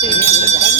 Thank mm -hmm. you. Mm -hmm.